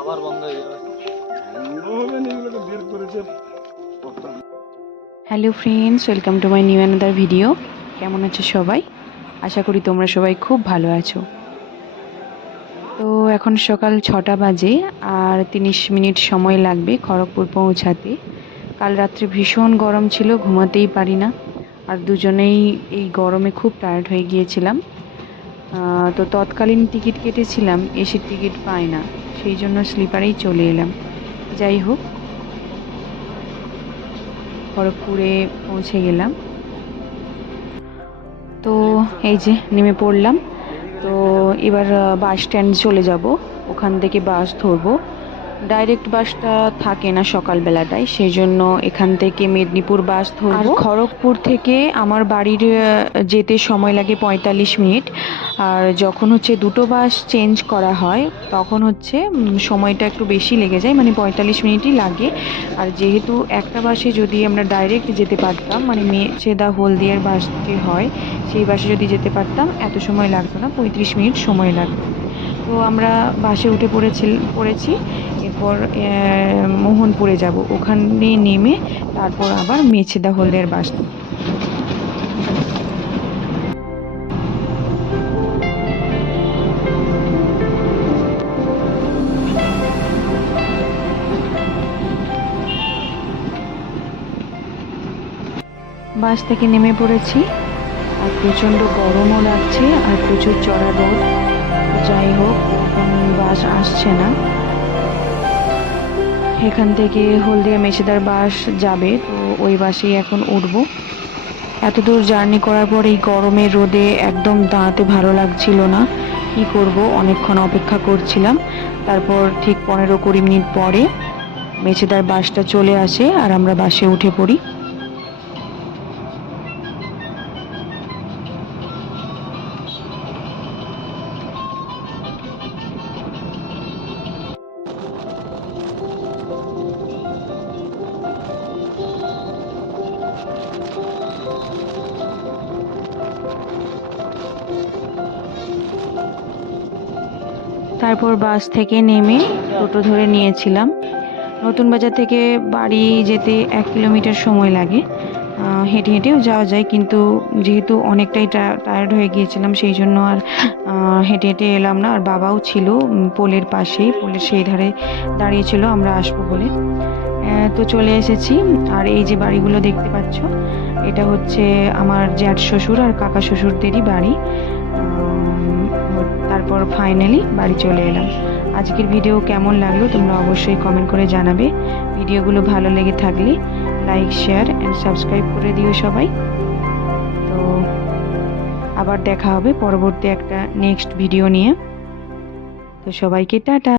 আবার বন্ধ হয়ে যাবে। Hello friends, welcome to my new another video. কেমন আছো সবাই? আশা করি তোমরা সবাই খুব ভালো আছো। তো এখন সকাল 6টা বাজে আর 30 মিনিট সময় লাগবে খড়গপুর পৌঁছাতে। কাল রাত্রে ভীষণ গরম ছিল, ঘুমাতেই পারি না, আর দুজনেই এই গরমে খুব টায়ার্ড হয়ে গিয়েছিলাম। তো তৎকালীন টিকিট কেটেছিলাম, এসির টিকিট পাই না, সেই জন্য স্লিপারেই চলে এলাম। যাই হোক, খড়গপুরে পৌঁছে গেলাম। তো এই যে নেমে পড়লাম। তো এবার বাস স্ট্যান্ড চলে যাব, ওখান থেকে বাস ধরবো। ডাইরেক্ট বাসটা থাকে না সকালবেলাটায়, সেই জন্য এখান থেকে মেদিনীপুর বাস ধরবো। আর খড়গপুর থেকে আমার বাড়ির যেতে সময় লাগে 45 মিনিট। আর যখন হচ্ছে দুটো বাস চেঞ্জ করা হয় তখন হচ্ছে সময়টা একটু বেশি লেগে যায়, মানে 45 মিনিটই লাগে। আর যেহেতু একটা বাসে যদি আমরা ডাইরেক্ট যেতে পারতাম, মানে মেচেদা হলদিয়ার বাস যে হয় সেই বাসে যদি যেতে পারতাম এত সময় লাগতো না, 35 মিনিট সময় লাগতো। তো আমরা বাসে উঠে পড়েছি। এরপর মোহনপুরে যাব, ওখানে নেমে তারপর আবার মেচেদা হলদিয়ার বাস। বাস থেকে নেমে পড়েছি, আর প্রচণ্ড গরমও লাগছে আর প্রচুর চড়া রোদ। যাই হোক, এখন বাস আসছে না। এখান থেকে হলদিয়া মেচেদার বাস যাবে, তো ওই বাসেই এখন উঠবো। এত দূর জার্নি করার পর এই গরমের রোদে একদম দাঁড়াতে ভালো লাগছিল না। কি করব, অনেকক্ষণ অপেক্ষা করছিলাম। তারপর ঠিক 15-20 মিনিট পরে মেচেদার বাসটা চলে আসে আর আমরা বাসে উঠে পড়ি। তারপর বাস থেকে নেমে টোটো ধরে নিয়েছিলাম। নতুন বাজার থেকে বাড়ি যেতে 1 কিলোমিটার সময় লাগে। হেঁটে হেঁটেও যাওয়া যায়, কিন্তু যেহেতু অনেকটাই টায়ার্ড হয়ে গিয়েছিলাম সেই জন্য আর হেঁটে হেঁটে এলাম না। আর বাবাও ছিল পোলের পাশেই, পোলের সেই ধারে দাঁড়িয়েছিল আমরা আসবো বলে। তো চলে এসেছি। আর এই যে বাড়িগুলো দেখতে পাচ্ছ, এটা হচ্ছে আমার জ্যাঠ শ্বশুর আর কাকা শ্বশুরদেরই বাড়ি। তারপর ফাইনালি বাড়ি চলে এলাম। আজকের ভিডিও কেমন লাগলো তোমরা অবশ্যই কমেন্ট করে জানাবে। ভিডিওগুলো ভালো লেগে থাকলে লাইক, শেয়ার অ্যান্ড সাবস্ক্রাইব করে দিও সবাই। তো আবার দেখা হবে পরবর্তী একটা নেক্সট ভিডিও নিয়ে। তো সবাইকে টাটা।